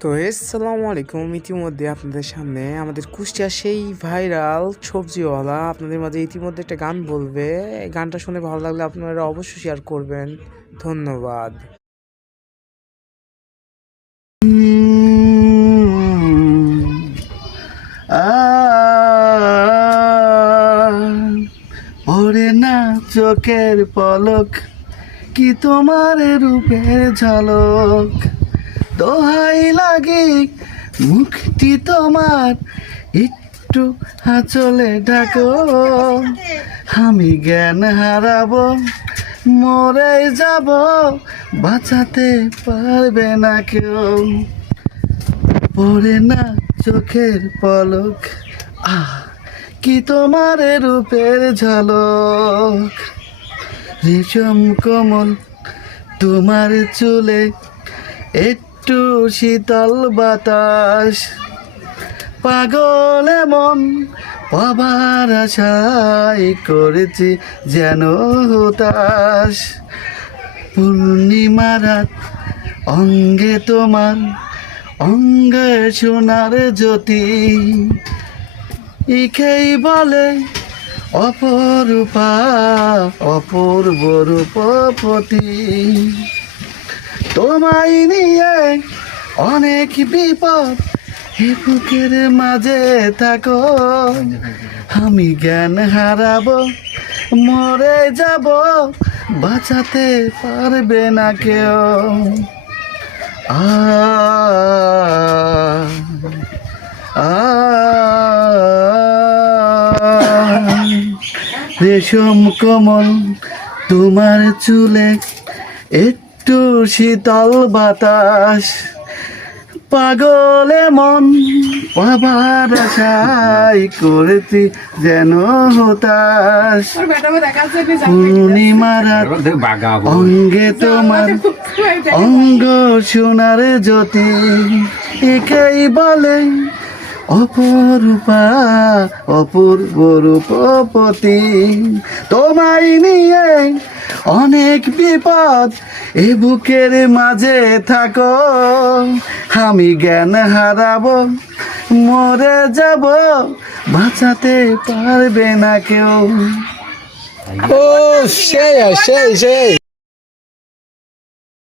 তো আসসালামু আলাইকুম। ইতিমধ্যে আপনাদের সামনে আমাদের কুষ্টিয়া সেই ভাইরাল সবজিওয়ালা আপনাদের মাঝে ইতিমধ্যে একটা গান বলবে। এই গানটা শুনে ভালো লাগলে আপনারা অবশ্যই শেয়ার করবেন। ধন্যবাদ। ওরে না চোখের পলক, কি তোমার রূপের ঝলক, দোহাই লাগে মুখটি তোমার, একটু আঁচলে ঢাকো, আমি জ্ঞান হারাবো, মরে যাব, বাঁচাতে পারবে না কেউ। পড়ে না চোখের পলক, আহ কি তোমার রূপের ঝলক, রেশম কোমল তোমার চুলে, একটু শীতল বাতাস, পাগল মন পাবার আশায় করেছি যেন হতাশ। পূর্ণিমা রাত অঙ্গে তোমার, অঙ্গে সোনার জ্যোতি, ইকেই বলে অপরূপা, অপূর্ব রূপপতি। তোমায় নিয়ে অনেক বিপদ, হে বুকের মাঝে থাকো, আমি জ্ঞান হারাবো, মরে যাব, বাঁচাতে পারবে না কেউ। রেশম কোমল তোমার চুলে, একটু শীতল বাতাস, পাগলে মন পাবার আশায় করেছি যেন হতাশ। পূর্ণিমা রাত অঙ্গে তোমার, অঙ্গ সোনার জ্যোতি, একেই বলে অপরূপা, অপূর্ব রূপপতি। তোমায় নিয়ে অনেক বিপদ, এ বুকের মাঝে থাকো, আমি জ্ঞান হারাবো, মরে যাব, বাঁচাতে পারবে না কেউ। ও সেই সেই সেই